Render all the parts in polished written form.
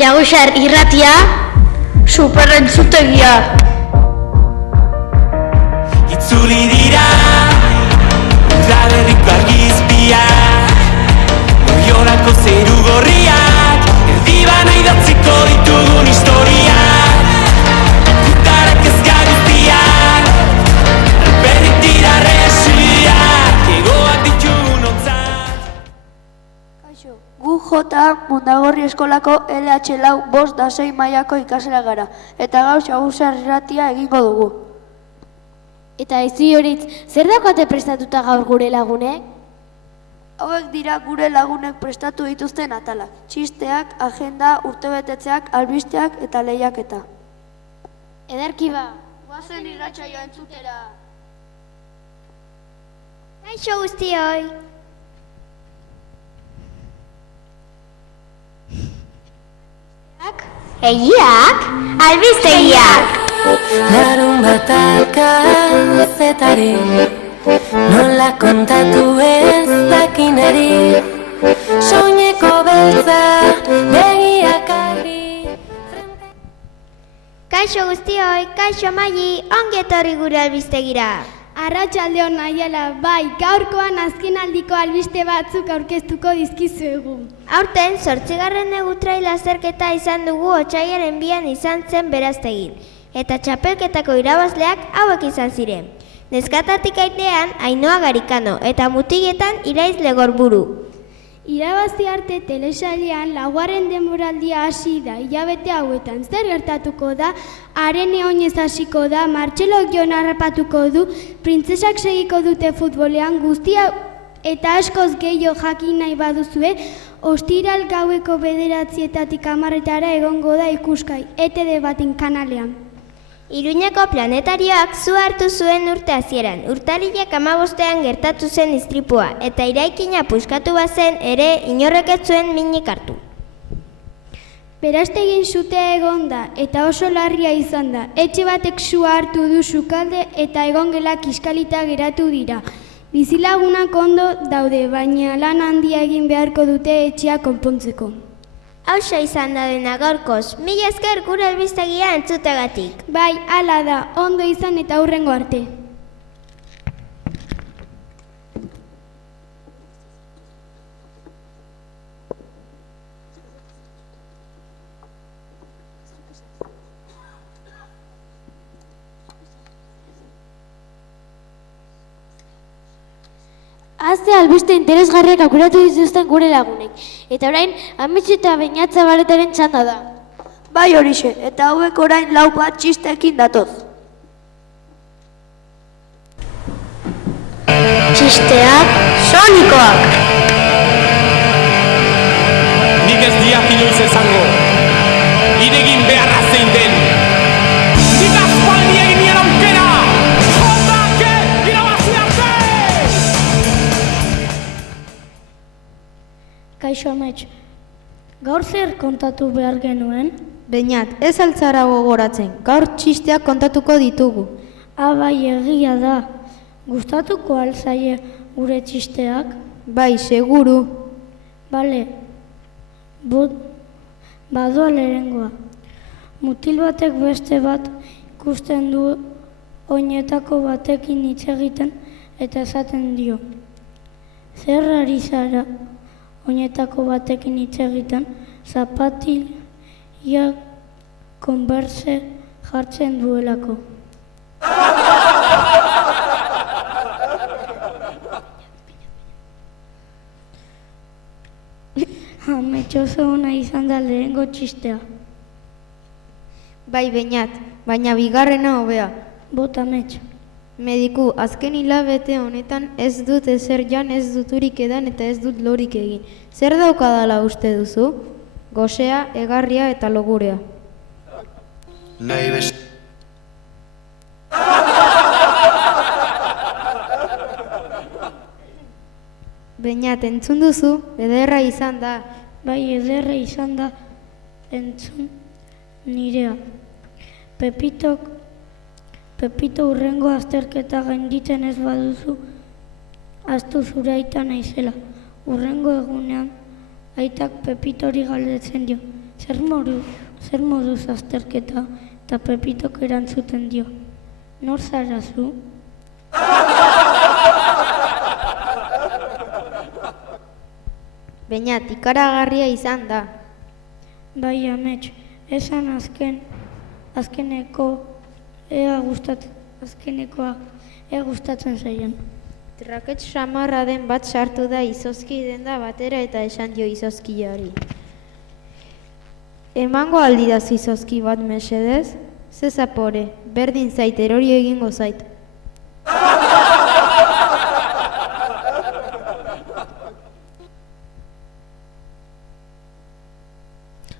Saguzar irratia, superentzutegia. Itzuli dira, udaberriko argizpia, Oiorako zeru gorriak, erdibana idatziko ditugun historiak, Gutarak ezka guztiak, alperrik dira resiak, egoak ditugun ontzat. Kaixo, gu J. Mundagorri eskolako LH lau 5 eta 6 mailako ikasleak gara, eta gaur Saguzar irratia egingo dugu. Eta izi horitz, zer daukate prestatuta gaur gure lagunek? Hauek dira gure lagunek prestatu dituzten atalak. Txisteak, agenda, urtebetetzeak, albisteak eta lehiaketa. Ederki ba. Guazen irratsaioa entzutera. Kaixo guztioi. Egiak, albistegiak. Larun bataka zetari, nola kontatu ez dakinari, soineko beltza begiak argi. Kaixo guztioi, kaixo Maili, ongi etorri gure albistegira. Arratsaldeon Aiala, bai, gaurkoan azkenaldiko albiste batzuk aurkeztuko dizkizuegu. Aurten, 8. egutrail azterketa izan dugu otsailaren 2 izan zen Beraztegin. Eta txapelketako irabazleak hauek izan ziren. Neskatatik ainean Ainhoa Garikano eta mutiletan Iraiz Legorburu. Irabazi arte telesailean laugarren denboraldia hasi da. Hilabete hauetan zer gertatuko da, Arene oinez hasiko da, Martxelo Jon harrapatuko du, printzesak segiko dute futbolean, guztia eta askoz gehiago jakin nahi baduzue, ostiral gaueko 9:00 10:00 egongo da ikusgai, ETV batin kanalean. Iruñeko planetarioak zu hartu zuen urte hasieran, urtarilak 15ean gertatu zen istripua, eta iraikina puskatu bazen ere inorrek ez zuen minik hartu. Beraztegin sutea egon da, eta oso larria izan da. Etxe batek sua hartu du sukalde eta egongelak kiskalita geratu dira. Bizilagunak ondo daude, baina lan handia egin beharko dute etxea konpontzeko. Hauxa izan da dena gaurkoz, mila esker gure albistegia entzutegatik. Bai, hala da, ondo izan eta hurrengo arte. Azte albiste interesgarriak aukeratu dituzten gure lagunek. Eta orain, Amitxu eta Beñatza baretaren txanda da. Bai horixe, eta hauek orain lau bat txisteekin datoz. Txisteak, sonikoak. Nik ez diak inoiz esango, idegin beharra zein den. Nik aspaldi egin nien aukera, jotake irabazi arte! Kaixo Amets, gaur zer kontatu behar genuen? Beñat, ez altzara gogoratzen, gaur txisteak kontatuko ditugu. Bai, egia da. Gustatuko alzaie gure txisteak? Bai, seguru. Bale, badoa lehengoa. Mutil batek beste bat ikusten du oinetako batekin hitz egiten eta esaten dio. Zer ari zara oinetako batekin hitz egiten, zapatila konberse jartzen duelako. Ametxoso hona izan da lehengo txistea. Bai, Beñat, baina bigarrena hobea. Bota Amets. Mediku, azken hilabete honetan ez dut ezer jan, ez duturik edan eta ez dut lorik egin. Zer daukadala uste duzu? Gosea, egarria eta logurea. Nahi best... Beñat, entzun duzu, ederra izan da. Bai, ederra izan da entzun nirea. Pepito hurrengo azterketa gainditzen ez baduzu, ahaztu zure aita naizela. Hurrengo egunean, aitak Pepitori galdetzen dio. Zer moduz azterketa eta Pepitok erantzuten dio. Nor zara zu? Beñat, ikaragarria izan da. Bai, amets, esan azkenekoa gustatzen zaien. Trakets samarra den bat sartu da izozki denda batera eta esan dio izozkiari. Emango aldidazu izozki bat mesedez? Ze zapore, berdin zait, erori egingo zait.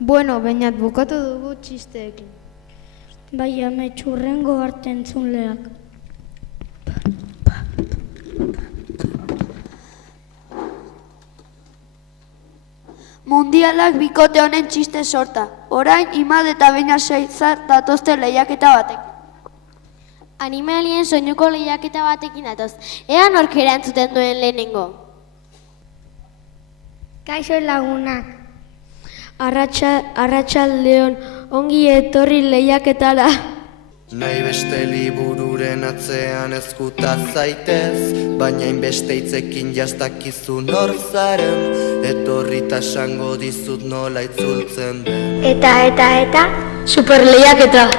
Bueno, Beñat, bukatu dugu txisteekin. Bai, amets, hurrengo arte entzunleak. Mundialak bikote honen txiste sorta. Orain, Imad eta Beñat Seitzar datozte lehiaketa batek. Animalien soinuko lehiaketa batekin atoz. Ea nork erantzuten duen lehenengo. Kaixo lagunak. Arratsaldeon ongi etorri lehiaketara. Nahi beste libururen atzean ezkuta zaitez, baina inbeste hitzekin jastakizu nor zaren, etorrita esango dizut nola itzultzen den. Eta, super lehiaketa.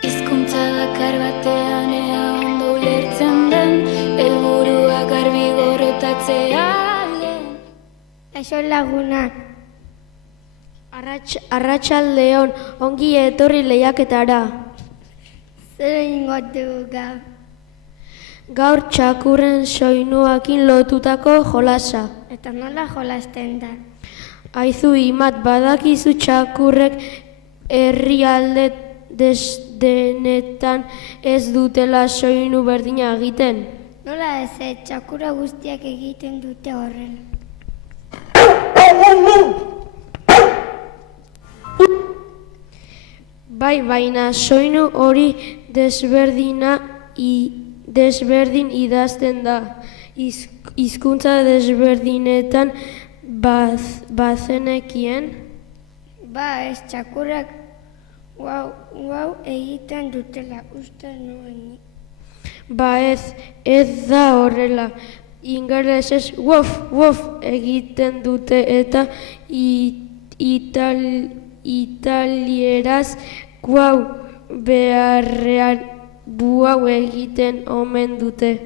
Hizkuntza bakar batean ea ondo ulertzen den, helburua garbi gorrotatzea lehen. Kaixo lagunak. Arratsaldeon ongi etorri lehiaketara. Zer egingo dugu gaur? Gaur txakurren soinuakin lotutako jolasa. Eta nola jolasten da? Aizu Imad, badakizu txakurrek herrialde desdenetan ez dutela soinu berdina egiten. Nola ez, txakurra guztiak egiten dute horrela. Bai, baina soinu hori desberdin idazten da. Hizkuntza desberdinetan bazenekien? Ba, ez txakurrak guau egiten dutela, uste nuen. Ba ez da horrela. Ingelesez wof egiten dute eta italieraz guau beharrean buau egiten omen dute.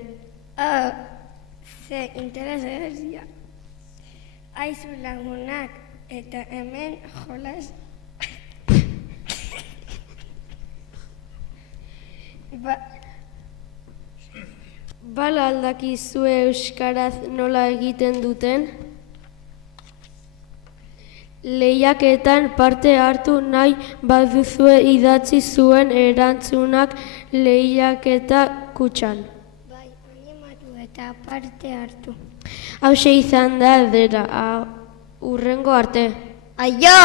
Ze interesgarria. Aizu lagunak eta hemen jolas. Bala aldakizue euskaraz nola egiten duten? Lehiaketan parte hartu nahi baduzue idatzi zuen erantzunak lehiaketa kutxan. Bai, animatu eta parte hartu. Hauxe izan da dera, hurrengo arte. Aio!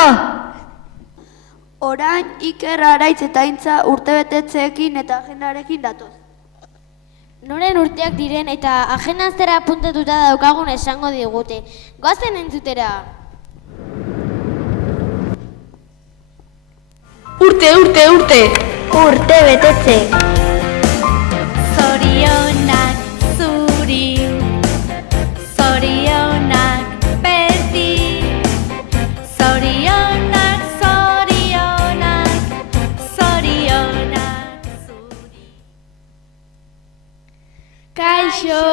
Orain, Iker, Araitz eta Intza urtebetetzeekin eta agendarekin datoz. Noren urteak diren eta agendan zera apuntatuta daukagun esango digute. Goazen entzutera! Urte! Urte betetze! Zorionak zuri, zorionak beti, zorionak zuri. Kaixo!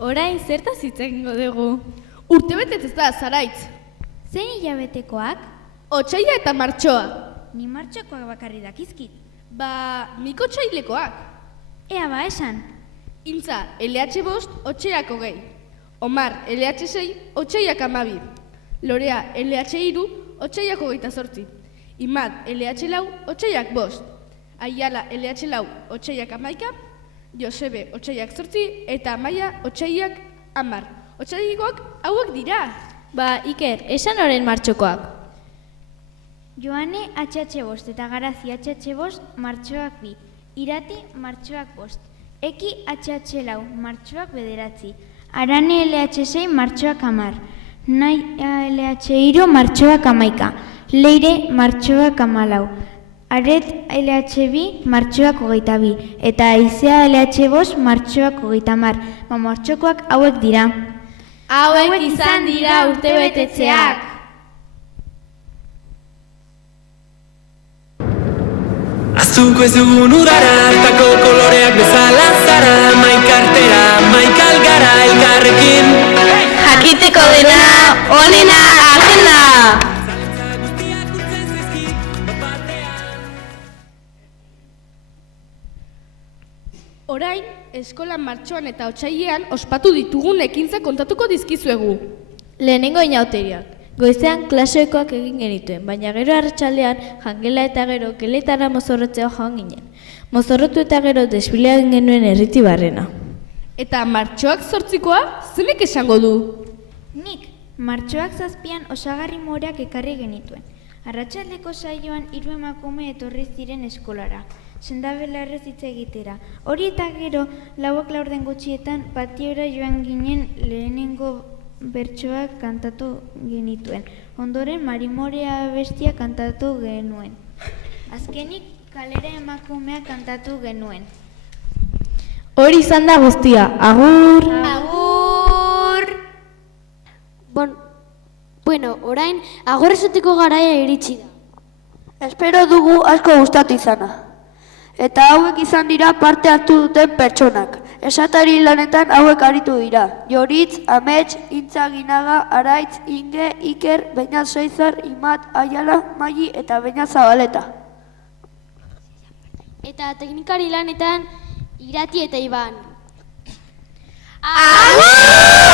Orain zertaz hitz egingo dugu. Urtebetez ez da, Zaraitz. Zein hilabetekoak? Otsaila eta martxoa. Ni martxokoak bakarri dakizkit. Ba, nik otsailekoak. Ea ba esan. Intza, LH5, otsaiak 20. Omar, LH6, otsaiak 12. Lorea, LH3, otsaiak 28. Imad, LH4, otsaiak 5. Aiala, LH4, otsaiak 11. Josebe, otsaiak 8 eta Amaia, otsaiak 10. Otsailekoak hauek dira. Ba, Iker, esan oren martxokoak. Joane HH5 eta Garazi HH5 martxoak 2. Irati martxoak 5. Eki HH4 martxoak 9. Arane LH6 martxoak 10. Nai LH3 martxoak 11. Leire martxoak 14, Aret LH2 martxoak 22, eta Aizea LH5 martxoak 30. Martxokoak hauek dira. Hauek izan dira urtebetetzeak. Azuko ez dugun udara, hartako koloreak bezala zara, maikartera, maikalgara elkarrekin. Jakiteko dena, onena, agenda! Orain, eskolan martxoan eta otsailean ospatu ditugun ekintza kontatuko dizkizuegu. Lehenengo inauteriak. Goizean klasekoak egin genituen, baina gero arratsaldean jangela eta gero geletara mozorrotzea joan ginen. Mozorrotu eta gero desfilea egin genuen herriti barrena. Eta martxoak 8koa, zenek esango du? Nik, martxoak 7an osagarri moreak ekarri genituen. Arratsaldeko saioan 3 emakume etorri ziren eskolara, sendabelarrez hitz egitera. Hori eta gero, 4:00 gutxietan patiora joan ginen lehenengo bertsoak kantatu genituen. Ondoren Marimorea abestia kantatu genuen. Azkenik kalera emakumea kantatu genuen. Hori izan da guztia. Agur! Agur! Bueno, orain, agur esateko garaia iritsi da. Espero dugu asko gustatu izana. Eta hauek izan dira parte hartu duten pertsonak. Esatari lanetan hauek aritu dira. Joritz, Amets, Intza Ginaga, Araitz, Inge, Iker, Beñat Soizar, Imat, Aiala, Maili eta Beñat Zabaleta. Eta teknikari lanetan Irati eta Iban. Agur!